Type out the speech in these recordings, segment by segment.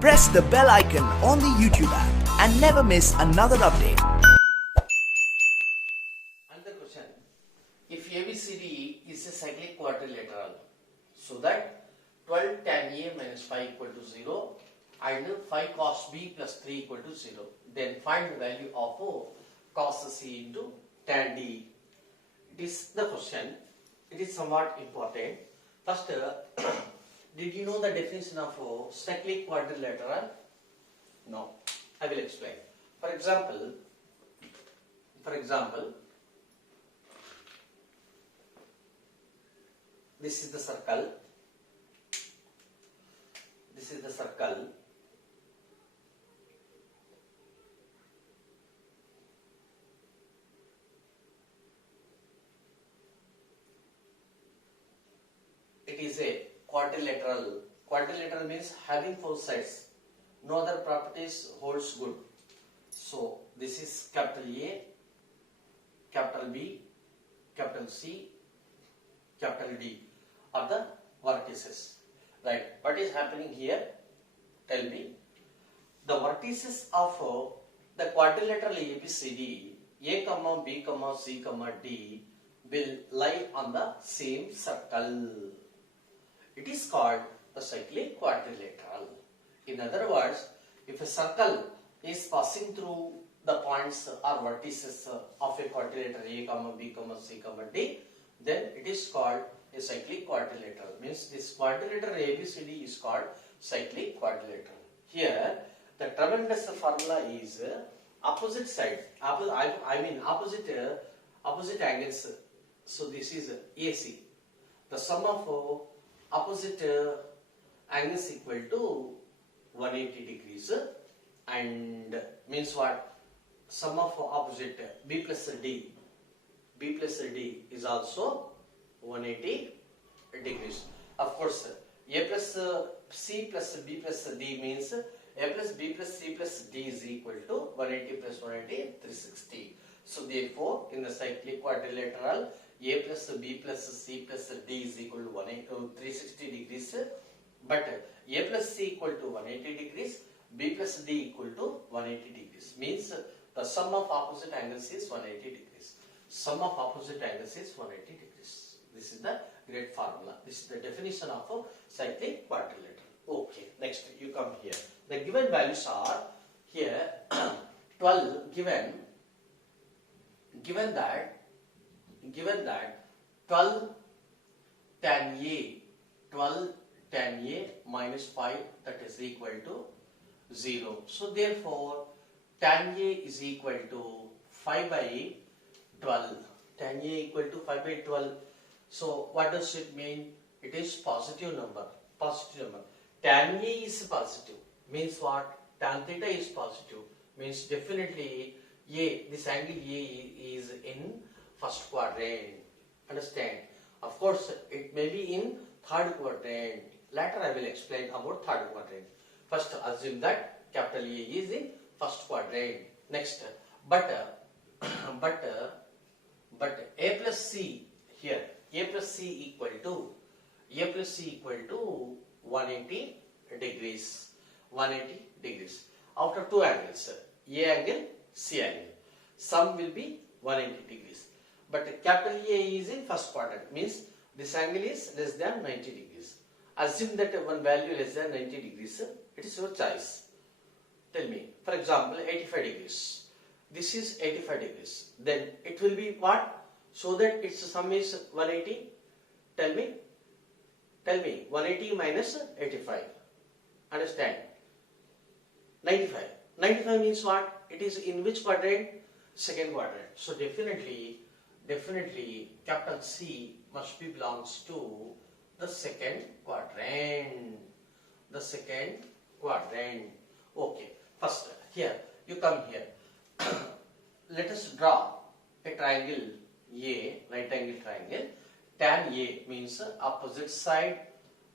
Press the bell icon on the YouTube app and never miss another update. Another question. If ABCD is a cyclic quadrilateral, so that 12 tan A minus 5 equal to 0 and 5 cos B plus 3 equal to 0, then find the value of cos C into tan D. It is the question. It is somewhat important. First, did you know the definition of cyclic quadrilateral? No. I will explain. For example, this is the circle. This is the circle. It is a quadrilateral. Quadrilateral means having four sides. No other properties holds good. So this is capital A, capital B, capital C, capital D are the vertices. Right. What is happening here? Tell me. The vertices of the quadrilateral ABCD, A, B, C, D will lie on the same circle. It is called the cyclic quadrilateral. In other words, if a circle is passing through the points or vertices of a quadrilateral A, B, C, D, then it is called a cyclic quadrilateral. Means this quadrilateral ABCD is called cyclic quadrilateral. Here, the tremendous formula is opposite side. Opposite angles. So this is AC. The sum of opposite angles equal to 180 degrees, and means what? Sum of opposite B plus D is also 180 degrees. Of course, A plus C plus B plus D means A plus B plus C plus D is equal to 180 plus 180, 360. So therefore, in the cyclic quadrilateral, A plus B plus C plus D is equal to 360 degrees, but A plus C equal to 180 degrees, B plus D equal to 180 degrees. Means the sum of opposite angles is 180 degrees. Sum of opposite angles is 180 degrees. This is the great formula. This is the definition of a cyclic quadrilateral. Okay, next you come here. The given values are here 12 given that 12 tan A minus 5, that is equal to 0. So therefore tan A is equal to 5 by 12. Tan A equal to 5 by 12. So what does it mean? It is positive number. Positive number. Tan A is positive. Means what? Tan theta is positive. Means definitely this angle A is in first quadrant. Understand? Of course, it may be in third quadrant. Later I will explain about third quadrant. First, assume that capital A is in first quadrant. Next, but A plus C here. A plus C equal to 180 degrees. 180 degrees. After two angles, A angle, C angle. Sum will be 180 degrees. But capital A is in first quadrant, means this angle is less than 90 degrees. Assume that one value less than 90 degrees, it is your choice. Tell me, for example, 85 degrees. This is 85 degrees. Then it will be what? So that its sum is 180. Tell me, 180 minus 85. Understand? 95. 95 means what? It is in which quadrant? Second quadrant. So definitely capital C must be belongs to the second quadrant. The second quadrant. Okay. First, here you come here. Let us draw a triangle A, right angle triangle. Tan A means opposite side,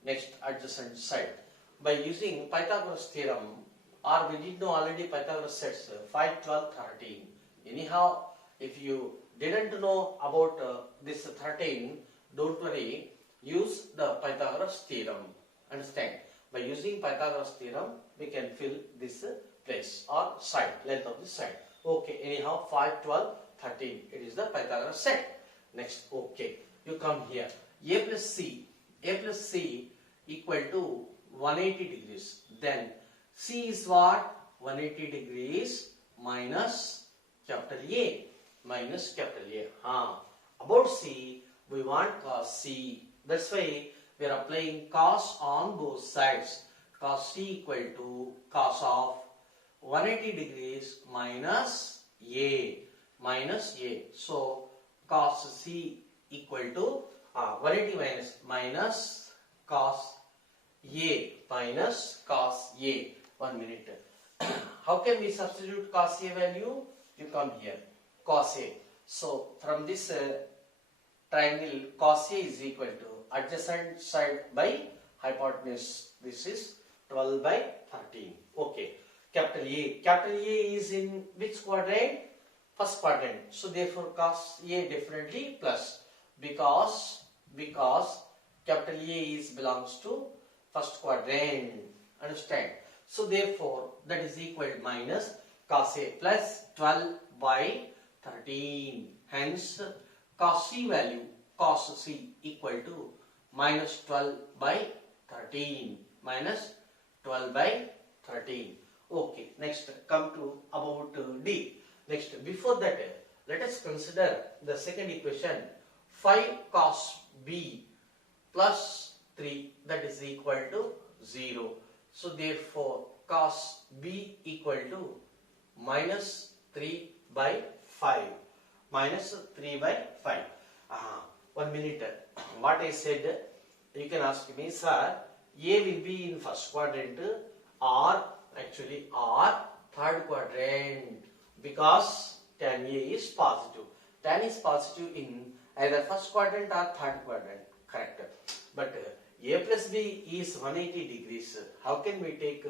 next adjacent side. By using Pythagoras theorem, or we did know already Pythagoras sets 5, 12, 13. Anyhow, if you didn't know about this 13, don't worry, use the Pythagoras theorem. Understand? By using Pythagoras theorem, we can fill this place or side, length of this side. Okay, anyhow 5, 12, 13. It is the Pythagoras set. Next, okay, you come here. A plus C equal to 180 degrees. Then C is what? 180 degrees minus capital A. Minus capital A. About C, we want cos C. That's why we are applying cos on both sides. Cos C equal to cos of 180 degrees minus A. Minus A. So, cos C equal to 180 minus cos A minus cos A. 1 minute. How can we substitute cos A value? You come here. Cos A. So, from this triangle, cos A is equal to adjacent side by hypotenuse. This is 12 by 13. Okay. Capital A. Capital A is in which quadrant? First quadrant. So, therefore, cos A definitely plus. Because capital A is belongs to first quadrant. Understand? So, therefore, that is equal to minus cos A plus 12 by 13. Hence, cos C value, cos C equal to minus 12 by 13. Minus 12 by 13. Okay, next come to about D. Next, before that, let us consider the second equation. 5 cos B plus 3, that is equal to 0. So, therefore, cos B equal to minus 3 by 5. Minus 3 by 5. 1 minute. What I said, you can ask me, sir, A will be in first quadrant or third quadrant, because tan A is positive. Tan is positive in either first quadrant or third quadrant. Correct. But A plus B is 180 degrees. How can we take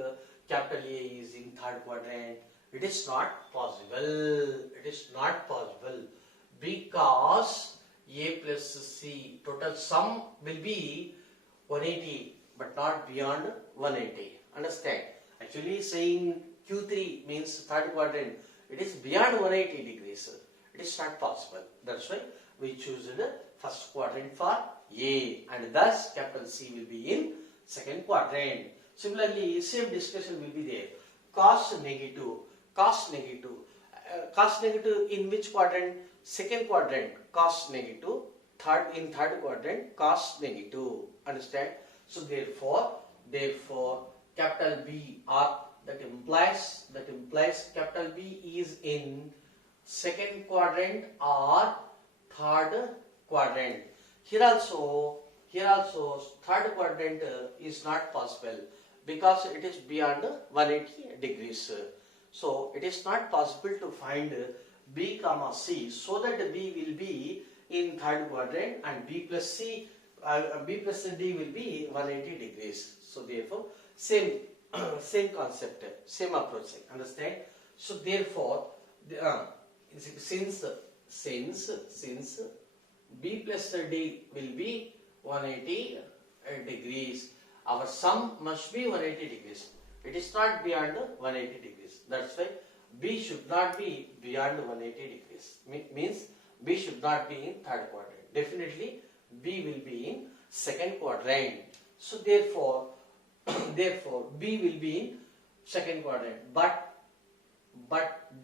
capital A is in third quadrant? It is not possible. It is not possible. Because A plus C total sum will be 180, but not beyond 180. Understand? Actually saying Q3 means third quadrant. It is beyond 180 degrees. It is not possible. That's why we choose the first quadrant for A, and thus capital C will be in second quadrant. Similarly, same discussion will be there. Cos negative in which quadrant? Second quadrant, cos negative. Third quadrant, cos negative. Understand? So therefore capital B, or that implies capital B is in second quadrant or third quadrant. Here also third quadrant is not possible because it is beyond 180 degrees. So it is not possible to find B comma C, so that B will be in third quadrant and B plus D will be 180 degrees. So therefore same concept, same approach. Understand? So therefore since B plus D will be 180 degrees, our sum must be 180 degrees. It is not beyond 180 degrees. That's why B should not be beyond 180 degrees. Means B should not be in third quadrant. Definitely B will be in second quadrant. So therefore B will be in second quadrant. But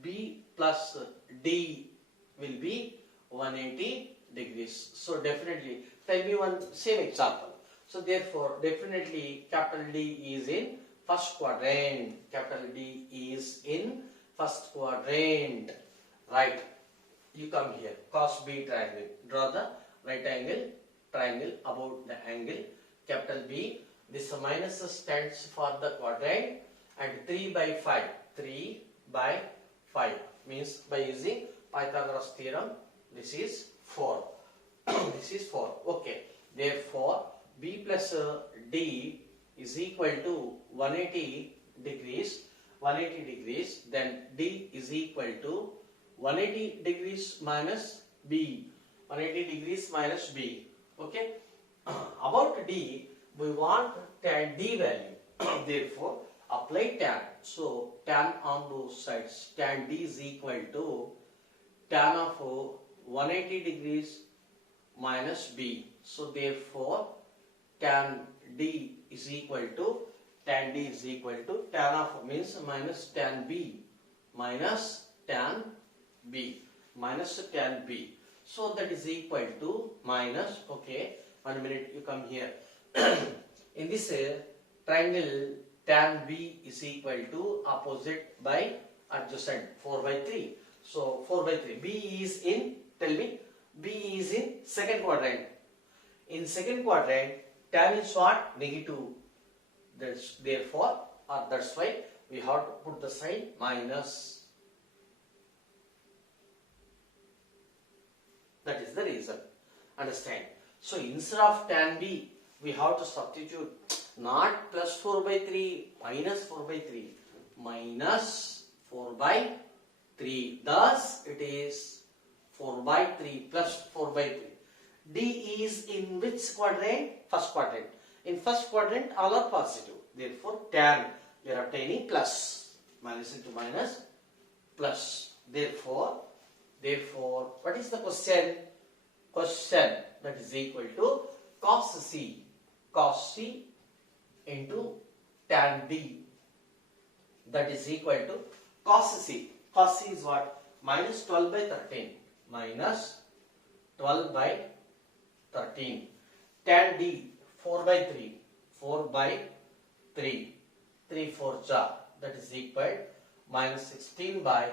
B plus D will be 180 degrees. So definitely, tell me one same example. So therefore, definitely capital D is in first quadrant. Capital D is in first quadrant. Right. You come here. Cos B triangle. Draw the right angle triangle about the angle. Capital B. This minus stands for the quadrant, and 3 by 5. 3 by 5 means by using Pythagoras theorem, this is 4. This is 4. Okay. Therefore, B plus D is equal to 180 degrees. 180 degrees. Then D is equal to 180 degrees minus B. 180 degrees minus B. Okay. About D, we want tan D value. Therefore, apply tan. So, tan on both sides. Tan D is equal to tan of 180 degrees minus B. So, therefore, tan D is equal to tan of means minus tan B minus tan B. So, that is equal to minus, okay, 1 minute, you come here. In this triangle, tan B is equal to opposite by adjacent, 4 by 3. So 4 by 3. B is in, tell me, B is in second quadrant. In second quadrant, tan is what? Negative. Therefore, or that's why we have to put the sign minus. That is the reason. Understand? So instead of tan B, we have to substitute not plus 4 by 3, minus 4 by 3. Minus 4 by 3. Thus, it is 4 by 3 plus 4 by 3. D is in which quadrant? First quadrant. In first quadrant, all are positive. Therefore, tan, we are obtaining plus. Minus into minus, plus. Therefore, what is the question? Question that is equal to cos C into tan D. That is equal to cos C. Cos C is what? Minus 12 by 13. Minus 12 by 13. Tan D, 4 by 3. 4 by 3. 3 4 ja. That is equal minus 16 by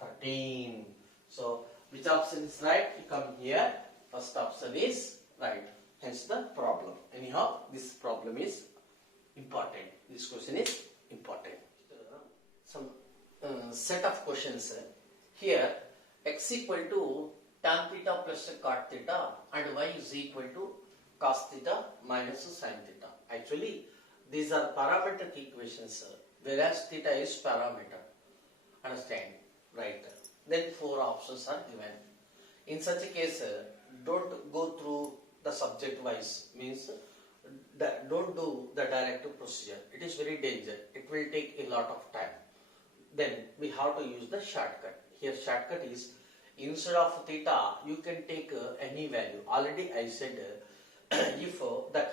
13. So, which option is right? You come here. First option is right. Hence the problem. Anyhow, this problem is important. This question is important. Some set of questions. Here, x equal to tan theta plus cot theta and y is equal to cos theta minus sin theta. Actually, these are parametric equations, whereas theta is parameter. Understand? Right. Then 4 options are given. In such a case, don't go through the subject wise, means don't do the directive procedure. It is very dangerous. It will take a lot of time. Then we have to use the shortcut. Here shortcut is, instead of theta, you can take any value. Already I said, if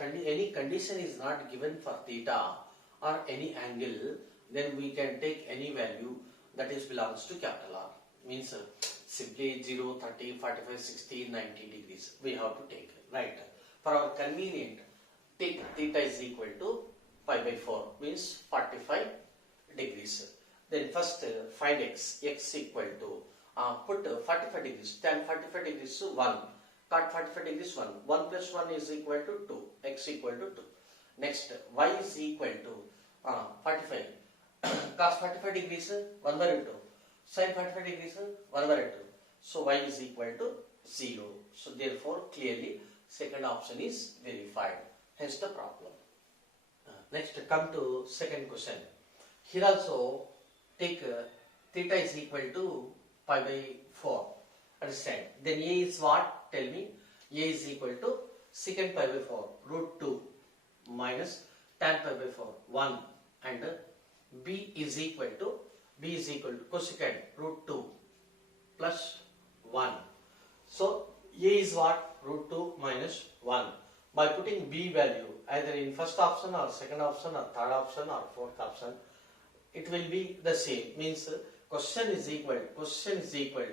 any condition is not given for theta or any angle, then we can take any value that is belongs to capital R. Means simply 0, 30, 45, 60, 90 degrees. We have to take, right? For our convenient, take theta is equal to pi by 4, means 45 degrees. Then first find x equal to, put 45 degrees, tan 45 degrees 1, cot 45 degrees 1, 1 plus 1 is equal to 2, x equal to 2. Next, y is equal to 45, cos 45 degrees 1 by 2, sin 45 degrees 1 by 2. So y is equal to 0. So therefore, clearly second option is verified. Hence the problem. Next, come to second question. Here also take theta is equal to pi by 4. Understand? Then a is what? Tell me. A is equal to secant pi by 4 root 2 minus tan pi by 4 1, and b is equal to cosecant root 2 plus 1. So a is what? Root 2 minus 1. By putting b value either in first option or second option or third option or fourth option, it will be the same. Means question is equal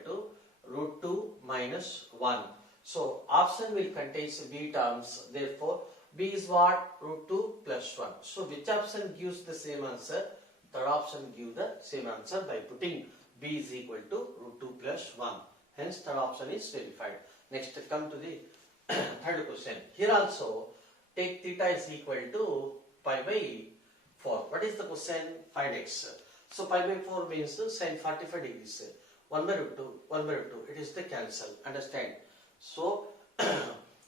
to root 2 minus 1. So option will contain b terms. Therefore, b is what? Root 2 plus 1. So which option gives the same answer? Third option gives the same answer by putting b is equal to root 2 plus 1. Hence third option is verified. Next, come to the third question. Here also take theta is equal to pi by 4. What is the question? Find x. So pi by 4 means sin 45 degrees. 1 by root 2. It is the cancel. Understand? So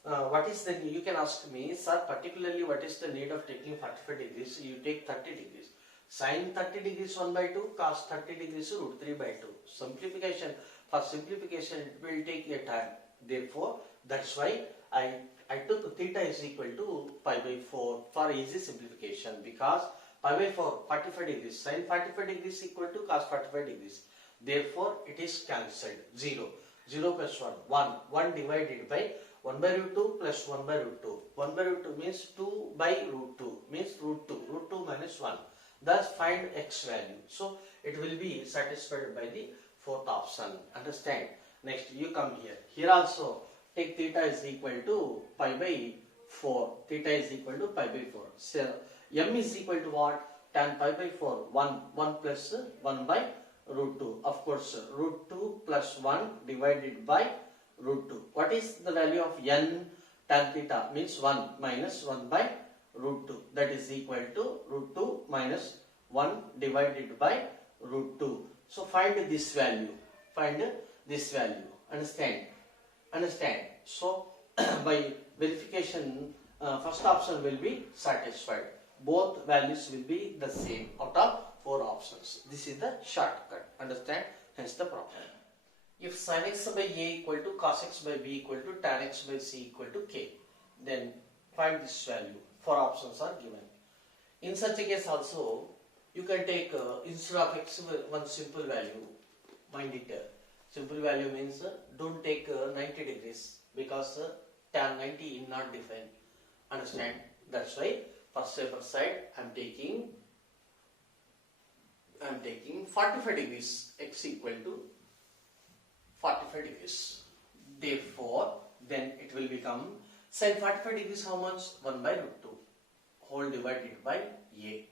what is the, you can ask me, sir, particularly what is the need of taking 45 degrees? You take 30 degrees. Sin 30 degrees 1 by 2, cos 30 degrees root 3 by 2. Simplification. For simplification, it will take a time. Therefore, that's why I I took theta is equal to pi by 4 for easy simplification, because pi by 4 45 degrees, sin 45 degrees equal to cos 45 degrees. Therefore, it is cancelled. 0. 0 plus 1. 1. 1 divided by 1 by root 2 plus 1 by root 2. 1 by root 2 means 2 by root 2 means root 2. Root 2 minus 1. Thus find x value. So it will be satisfied by the fourth option. Understand? Next you come here. Here also take theta is equal to pi by 4. Theta is equal to pi by 4. So m is equal to what? Tan pi by 4. 1 plus 1 by root 2. Of course, root 2 plus 1 divided by root 2. What is the value of n tan theta? Means 1 minus 1 by root 2. That is equal to root 2 minus 1 divided by root 2. So find this value. Find this value. Understand? Understand? So by verification, first option will be satisfied. Both values will be the same out of 4 options. This is the shortcut. Understand? Hence the problem. If sin x by a equal to cos x by b equal to tan x by c equal to k, then find this value. 4 options are given. In such a case also, you can take instead of x one simple value. Mind it. Simple value means don't take 90 degrees because tan 90 is not defined. Understand? That's why for safer side I am taking 45 degrees, x equal to 45 degrees. Therefore, then it will become sin 45 degrees how much? 1 by root 2 whole divided by a.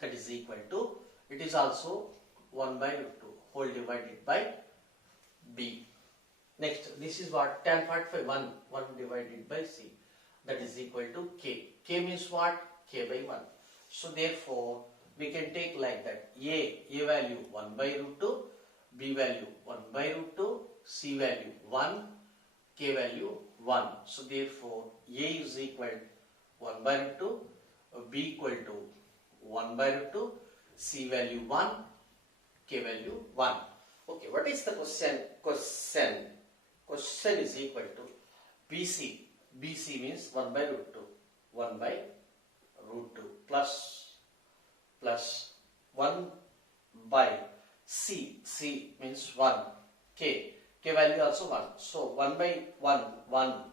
That is equal to, it is also 1 by root 2 whole divided by b. Next, this is what? Tan 45, 1 divided by c. That is equal to k. K means what? K by 1. So therefore, we can take like that. A value 1 by root 2, b value 1 by root 2, c value 1, k value 1. So therefore, a is equal 1 by root 2, b equal to 1 by root 2, c value 1, k value 1. Okay, what is the question? Question is equal to BC. BC means 1 by root 2. 1 by root 2 plus 1 by C. C means 1. K. K value also 1. So 1 by 1.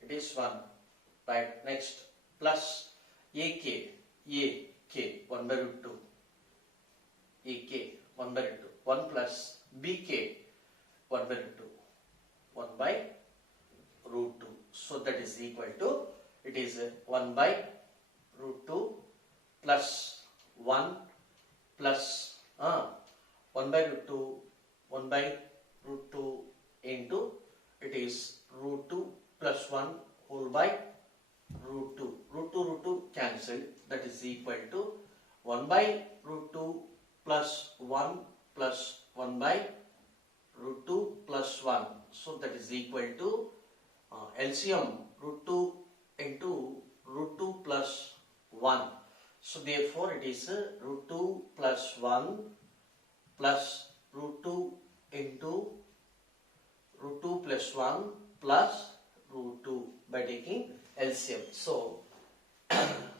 It is 1. Right. Next plus AK. 1 by root 2. AK 1 by root 2. 1 plus BK 1 by root 2. 1 by root 2. So that is equal to, it is 1 by root 2 plus 1 plus 1 by root 2, 1 by root 2 into, it is root 2 plus 1 whole by root 2. Root 2 cancelled. That is equal to 1 by root 2 plus 1 plus 1 by root 2 plus 1. So that is equal to LCM root 2 into root 2 plus 1. So therefore it is root 2 plus 1 plus root 2 into root 2 plus 1 plus root 2 by taking LCM. So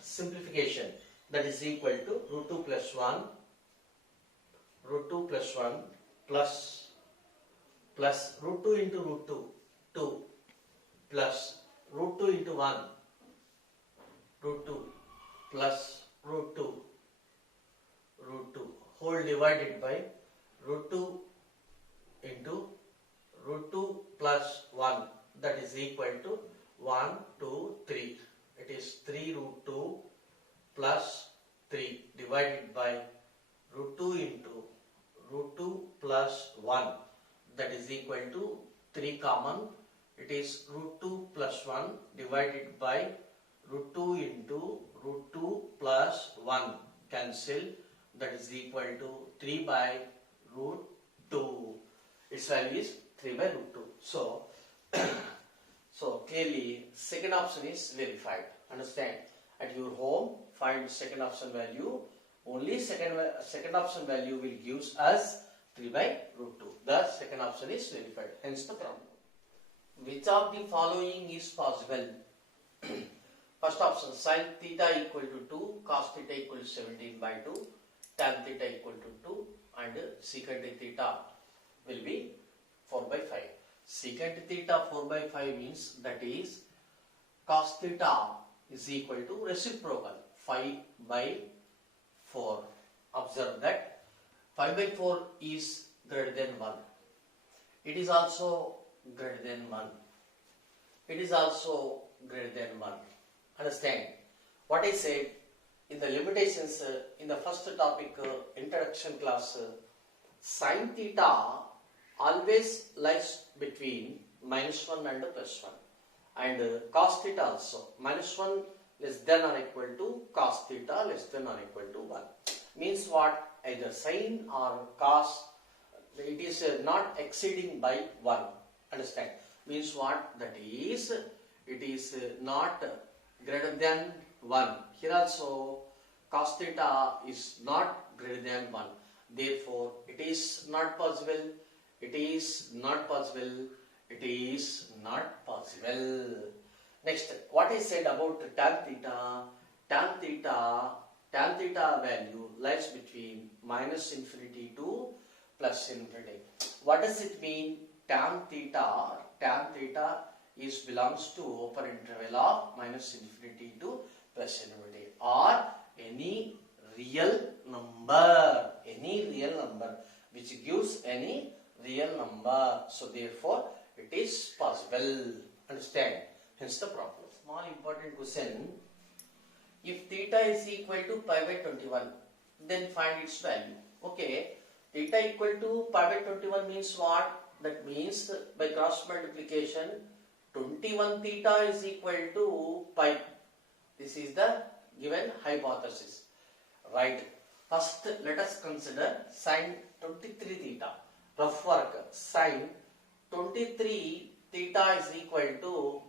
simplification, that is equal to root 2 plus 1 plus root 2 into root 2 2 plus root 2 into 1 root 2 plus root 2 whole divided by root 2 into root 2 plus 1, that is equal to 1, 2, 3. It is 3 root 2 plus 3 divided by root 2 into root 2 plus 1, that is equal to 3 common. It is root 2 plus 1 divided by root 2 into root 2 plus 1, cancel, that is equal to 3 by root 2. Its value is 3 by root 2. So, clearly second option is verified. Understand? At your home, find second option value. Only second option value will give us 3 by root 2. The second option is verified. Hence the problem. Which of the following is possible? First option, sin theta equal to 2, cos theta equal to 17 by 2, tan theta equal to 2, and secant theta will be 4 by 5. Secant theta 4 by 5 means that is cos theta is equal to reciprocal 5 by 4. Observe that 5 by 4 is greater than 1. It is also greater than 1. It is also greater than 1. Understand what I said in the limitations in the first topic introduction class. Sin theta always lies between -1 and +1, and cos theta also -1 less than or equal to cos theta less than or equal to 1. Means what? Either sin or cos, it is not exceeding by 1. Understand? Means what? That is, it is not greater than 1. Here also cos theta is not greater than 1. Therefore, it is not possible. It is not possible. It is not possible. Next, what I said about tan theta. Tan theta value lies between -infinity to +infinity. What does it mean? Tan theta is belongs to upper interval of -infinity to +infinity, or any real number which gives any real number. So therefore it is possible. Understand? Hence the problem. Small important question. If theta is equal to pi by 21, then find its value. Okay, theta equal to pi by 21 means what? That means by cross multiplication 21 theta is equal to pi. This is the given hypothesis. Right. First let us consider sin 23 theta. Rough work. Sin 23 theta is equal to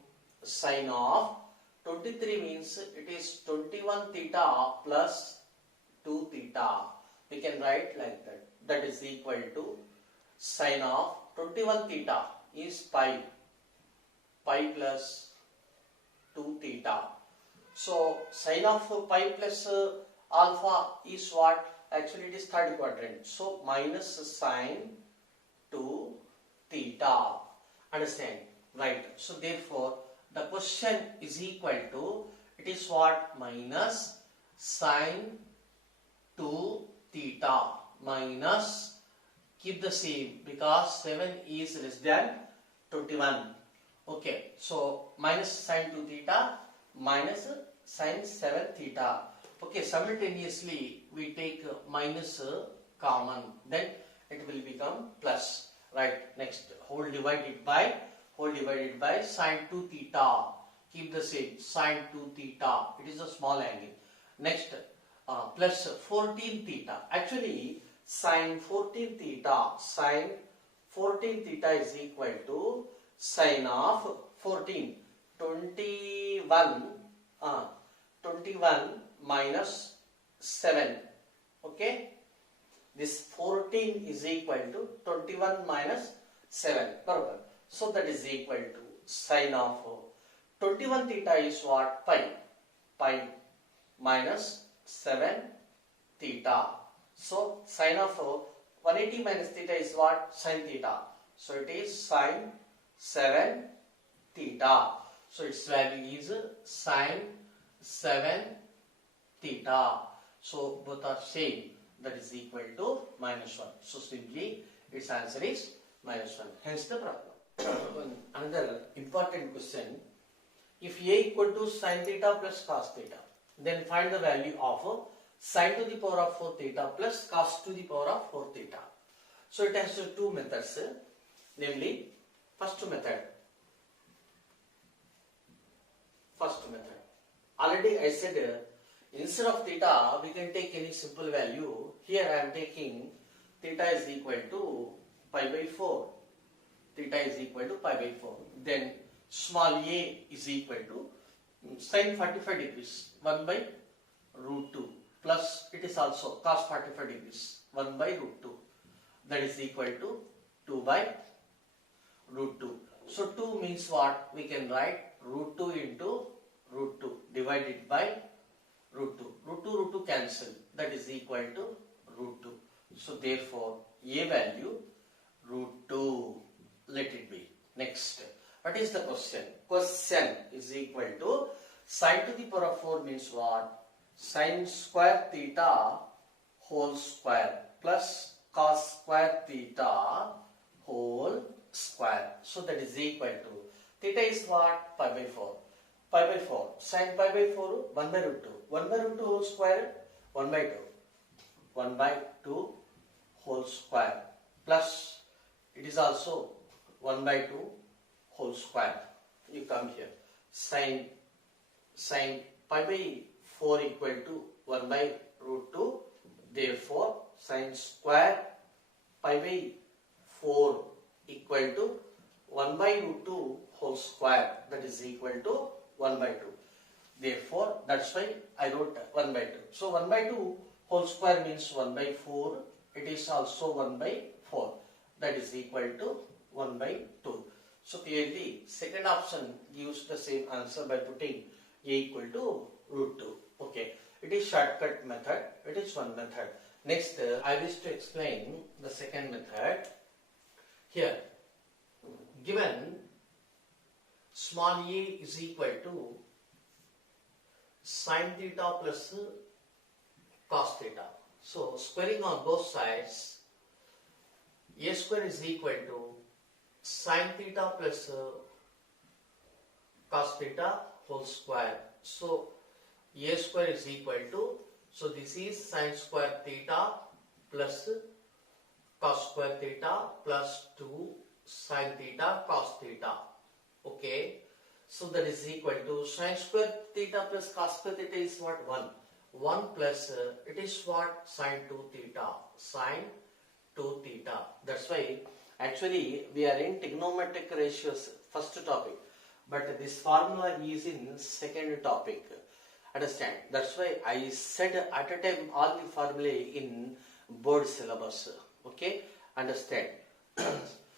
sin of 23 means it is 21 theta plus 2 theta. We can write like that. That is equal to sin of 21 theta is pi plus 2 theta. So sin of pi plus alpha is what? Actually it is third quadrant. So minus sin 2 theta. Understand? Right. So therefore the question is equal to, it is what? Minus sin 2 theta minus, keep the same because 7 is less than 21. Okay, so minus sin 2 theta minus sin 7 theta. Okay, simultaneously we take minus common, then it will become plus. Right, next whole divided by sin 2 theta. Keep the same, sin 2 theta. It is a small angle. Next plus 14 theta. Actually sin 14 theta is equal to sin of 14, 21 minus 7. Okay, this 14 is equal to 21 minus 7. Perfect. So that is equal to sin of 21 theta is what? Pi minus 7 theta. So sin of 180 minus theta is what? Sin theta. So it is sin 7 theta. So its value is sin 7 theta. So both are same. That is equal to minus 1. So simply its answer is minus 1. Hence the problem. Another important question. If A equal to sin theta plus cos theta, then find the value of sin to the power of 4 theta plus cos to the power of 4 theta. So it has two methods, namely first method. Already I said instead of theta we can take any simple value. Here I am taking theta is equal to pi by 4. Theta is equal to pi by 4. Then small a is equal to sin 45 degrees 1 by root 2 plus it is also cos 45 degrees 1 by root 2. That is equal to 2 by root 2. So 2 means what? We can write root 2 into root 2 divided by root 2. Root 2 cancel. That is equal to root 2. So therefore a value root 2. Let it be. Next. What is the question? Question is equal to sine to the power of 4 means what? Sine square theta whole square plus cos square theta whole square. So that is equal to theta is what? Pi by 4. Pi by 4. Sine pi by 4 1 by root 2. 1 by root 2 whole square 1 by 2. 1 by 2 whole square plus it is also 1 by 2 whole square. You come here. Sine pi by 4 equal to 1 by root 2. Therefore, sine square pi by 4 equal to 1 by root 2 whole square. That is equal to 1 by 2. Therefore, that's why I wrote 1 by 2. So, 1 by 2 whole square means 1 by 4. It is also 1 by 4. That is equal to 1 by 2. So, clearly, second option gives the same answer by putting a equal to root 2. Okay. It is shortcut method. It is one method. Next, I wish to explain the second method. Here, given small a is equal to sine theta plus cos theta. So, squaring on both sides, a square is equal to sine theta plus cos theta whole square. So, a square is equal to, so this is sine square theta plus cos square theta plus 2 sine theta cos theta. Okay. So that is equal to sine square theta plus cos square theta is what? 1. 1 plus it is what? Sine 2 theta. Sine 2 theta. That's why actually we are in trigonometric ratios first topic. But this formula is in second topic. Understand? That's why I said at a time all the formulae in board syllabus. Okay? Understand?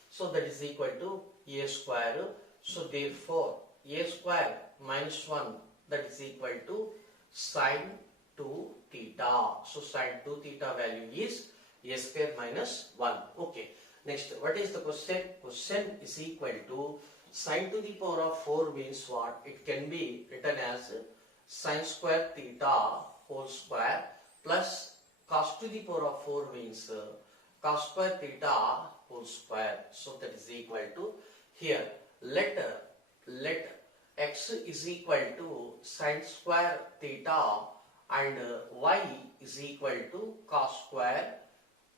So that is equal to a square. So therefore a square minus 1 that is equal to sine 2 theta. So sine 2 theta value is a square minus 1. Okay. Next, what is the question? Question is equal to sine to the power of 4 means what? It can be written as sine square theta whole square plus cos to the power of 4 means cos square theta whole square. So that is equal to, here let x is equal to sine square theta and y is equal to cos square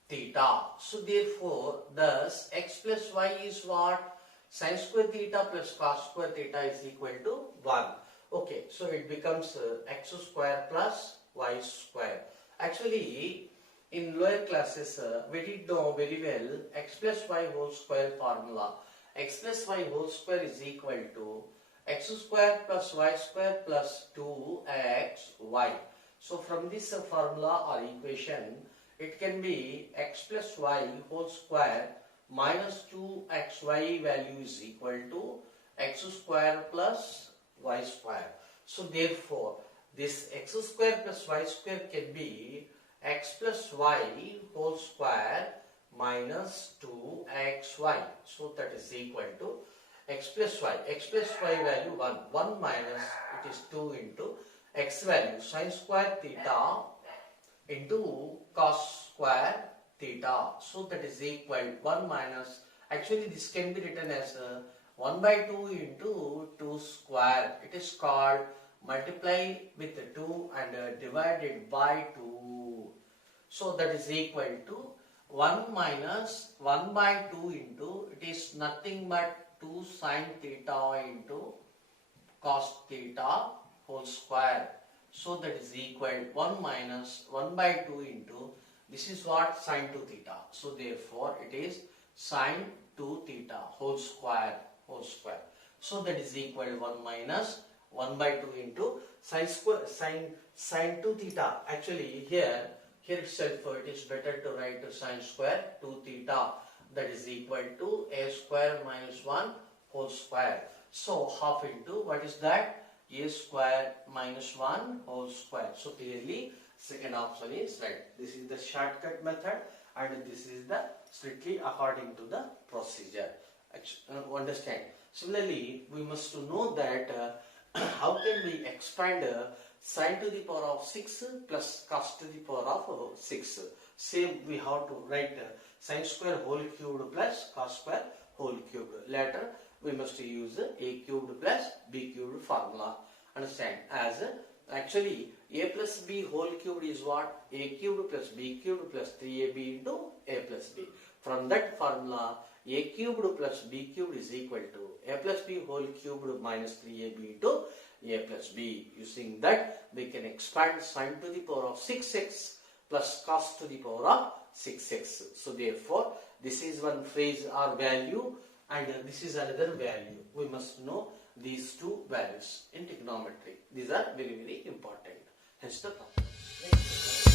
theta. So therefore thus x plus y is what? Sine square theta plus cos square theta is equal to 1. Okay, so it becomes x square plus y square. Actually, in lower classes, we did know very well x plus y whole square formula. X plus y whole square is equal to x square plus y square plus 2xy. So from this formula or equation, it can be x plus y whole square minus 2xy value is equal to x square plus y square. So therefore, this x square plus y square can be x plus y whole square minus 2xy. So that is equal to x plus y. X plus y value 1. 1 minus it is 2 into x value sine square theta into cos square theta. So that is equal 1 minus, actually this can be written as 1 by 2 into 2 square. It is called multiply with 2 and divided by 2. So that is equal to 1 minus 1 by 2 into, it is nothing but 2 sine theta into cos theta whole square. So that is equal 1 minus 1 by 2 into, this is what? Sine 2 theta. So therefore it is sine 2 theta whole square. So that is equal 1 minus 1 by 2 into sine 2 theta. Actually here itself it is better to write sine square 2 theta, that is equal to a square minus 1 whole square. So half into, what is that? a square minus 1 whole square. So clearly second option is right. This is the shortcut method and this is the strictly according to the procedure. Understand? Similarly, we must to know that how can we expand sine to the power of 6 plus cos to the power of 6. Same we have to write sine square whole cubed plus cos square whole cubed. Later we must use a cubed plus b cubed formula. Understand? As actually a plus b whole cubed is what? A cubed plus b cubed plus 3ab into a plus b. From that formula, a cubed plus b cubed is equal to a plus b whole cubed minus 3ab into a plus b. Using that, we can expand sine to the power of 6x plus cos to the power of 6x. So therefore, this is one phrase or value and this is another value. We must know these two values in trigonometry. These are very, very important. Hence the problem.